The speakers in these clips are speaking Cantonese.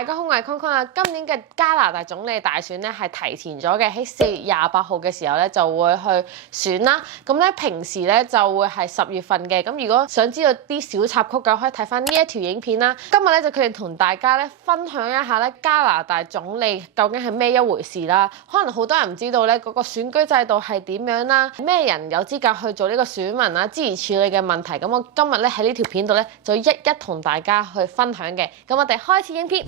大家好，我係坤坤啊！今年嘅加拿大總理大選咧係提前咗嘅，喺4月28號嘅時候咧就會去選啦。咁咧平時咧就會係10月份嘅。咁如果想知道啲小插曲嘅，可以睇翻呢一條影片啦。今日咧就決定同大家咧分享一下咧加拿大總理究竟係咩一回事啦。可能好多人唔知道咧嗰個選舉制度係點樣啦，咩人有資格去做呢個選民啊，諸如此類嘅問題。咁我今日咧喺呢條片度咧就一同大家去分享嘅。咁我哋開始影片。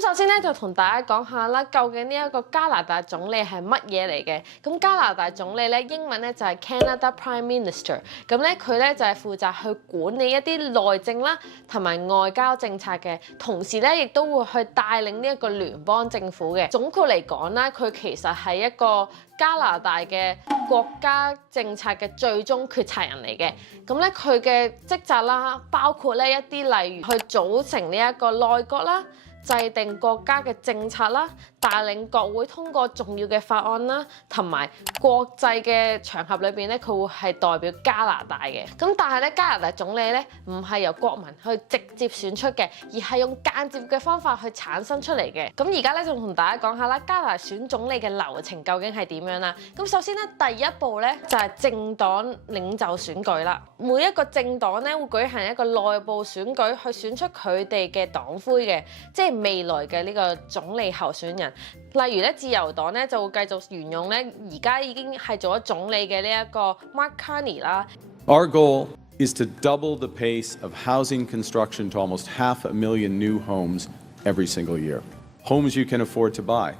首先咧就同大家講下啦，究竟呢一個加拿大總理係乜嘢嚟嘅？咁加拿大總理咧英文咧就係 Canada Prime Minister， 咁咧佢咧就係負責去管理一啲內政啦同埋外交政策嘅，同時咧亦都會去帶領呢一個聯邦政府嘅。總括嚟講啦，佢其實係一個加拿大嘅國家政策嘅最終決策人嚟嘅。咁咧佢嘅職責啦，包括咧一啲例如去組成呢一個內閣啦，制定國家嘅政策啦，帶領國會通過重要嘅法案啦，同埋國際嘅場合裏邊咧，佢會係代表加拿大嘅。咁但係咧，加拿大總理咧唔係由國民去直接選出嘅，而係用間接嘅方法去產生出嚟嘅。咁而家咧就同大家講下啦，加拿大選總理嘅流程究竟係點樣啦？咁首先咧，第一步咧就係政黨領袖選舉啦。每一個政黨咧會舉行一個內部選舉，去選出佢哋嘅黨魁嘅，即係未來嘅呢個總理候選人。例如咧，自由黨咧就會繼續沿用咧而家已經係做咗總理嘅呢一個 Mark Carney 啦。Our goal is to double the pace of housing construction to almost 500,000 new homes every single year. Homes you can afford to buy.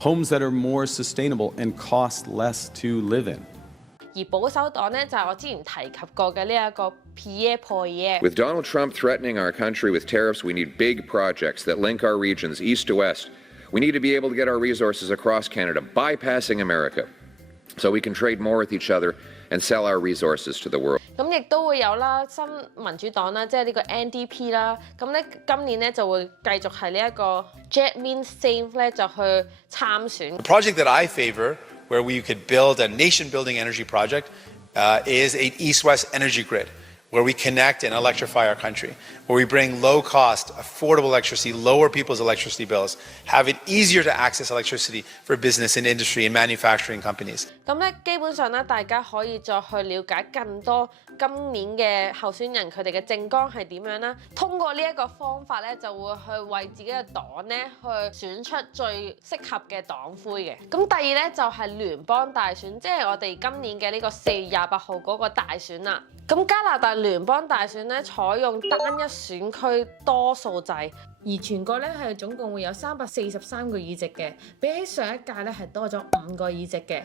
Homes that are more sustainable and cost less to live in. 而保守黨咧就係我之前提及過嘅呢一個 Pierre Poilievre。 With Donald Trump threatening our country with tariffs, we need big projects that link our regions east to west. We need to be able to get our resources across Canada, bypassing America, so we can trade more with each other and sell our resources to the world. 咁亦都會有啦，新民主黨啦，即係呢個 NDP 啦。咁咧今年咧就會繼續係呢一個 Jagmeet Singh 咧就去參選。The project that I favor, where we could build a nation-building energy project, is an east-west energy grid, where we connect and electrify our country, where we bring low-cost, affordable electricity, lower people's electricity bills, have it easier to access electricity for business and industry and manufacturing companies. 咁咧，基本上咧，大家可以再去了解更多今年嘅候選人佢哋嘅政綱係點樣啦。通過呢一個方法咧，就會去為自己嘅黨咧去選出最適合嘅黨魁嘅。咁第二咧就係聯邦大選，即係我哋今年嘅呢個4月28號嗰個大選啦。咁加拿大聯邦大選咧採用單一選區多數制，而全國咧係總共會有343個議席嘅，比起上一屆咧係多咗5個議席嘅。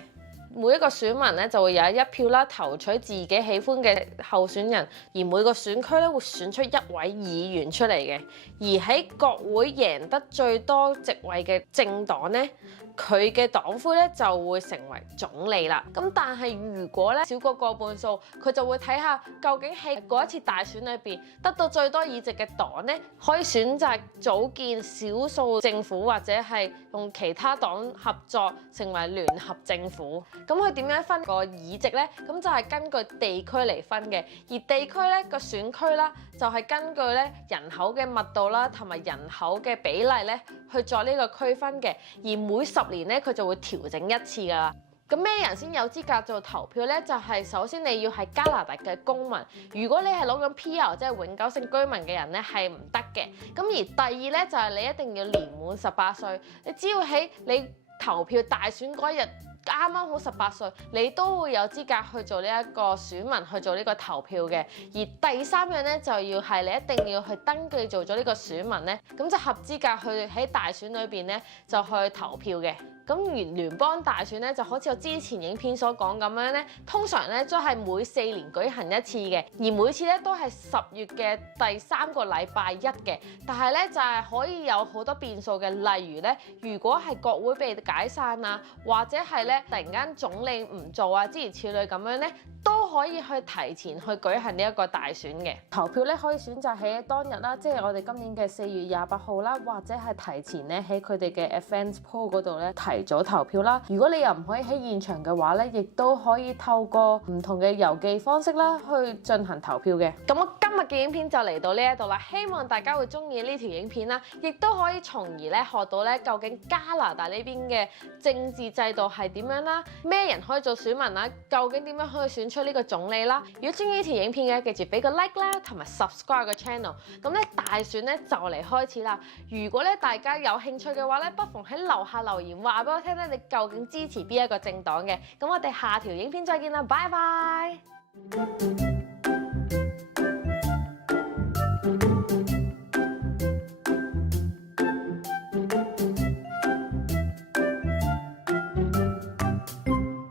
每一個選民咧就會有1票啦，投取自己喜歡嘅候選人，而每個選區咧會選出1位議員出嚟嘅。而喺國會贏得最多席位嘅政黨咧，佢嘅黨魁咧就會成為總理啦。咁但係如果咧少過過半數，佢就會睇下究竟喺嗰一次大選裏邊得到最多議席嘅黨咧，可以選擇組建少數政府，或者係用其他黨合作成為聯合政府。咁佢點樣分個議席咧？咁就係根據地區嚟分嘅，而地區咧個選區啦，就係根據咧人口嘅密度啦，同埋人口嘅比例咧去作呢個區分嘅。而每10年咧佢就會調整一次㗎啦。咁咩人先有資格做投票咧？就係首先你要係加拿大嘅公民，如果你係攞緊 PR 即係永久性居民嘅人咧係唔得嘅。咁而第二咧就係你一定要年滿18歲，你只要喺你投票大選嗰日啱啱好18歲，你都會有資格去做呢一個選民去做呢個投票嘅。而第3樣咧就要係你一定要去登記做咗呢個選民咧，咁就合資格去喺大選裏邊咧就去投票嘅。咁聯邦大選咧就好似我之前影片所講咁樣咧，通常咧都係每4年舉行一次嘅，而每次咧都係10月嘅第3個禮拜一嘅。但係咧就係可以有好多變數嘅，例如咧，如果係國會被解散啊，或者係咧突然間總理唔做啊，諸如此類咁樣咧，都可以去提前去舉行呢一個大選嘅。投票咧可以選擇喺當日啦，即係我哋今年嘅4月28號啦，或者係提前咧喺佢哋嘅 Advance Poll 嗰度咧提提早投票啦。如果你又唔可以喺現場嘅話咧，亦都可以透過唔同嘅郵寄方式啦去進行投票嘅。咁我今日嘅影片就嚟到呢一度啦，希望大家會中意呢條影片啦，亦都可以從而咧學到咧究竟加拿大呢邊嘅政治制度係點樣啦，咩人可以做選民啦，究竟點樣可以選出呢個總理啦。如果中意呢條影片嘅，記住俾個 like 啦，同埋 subscribe 個 channel。咁咧大選咧就嚟開始啦，如果咧大家有興趣嘅話咧，不妨喺樓下留言話俾我聽咧，你究竟支持邊一個政黨嘅？咁我哋下條影片再見啦，拜拜。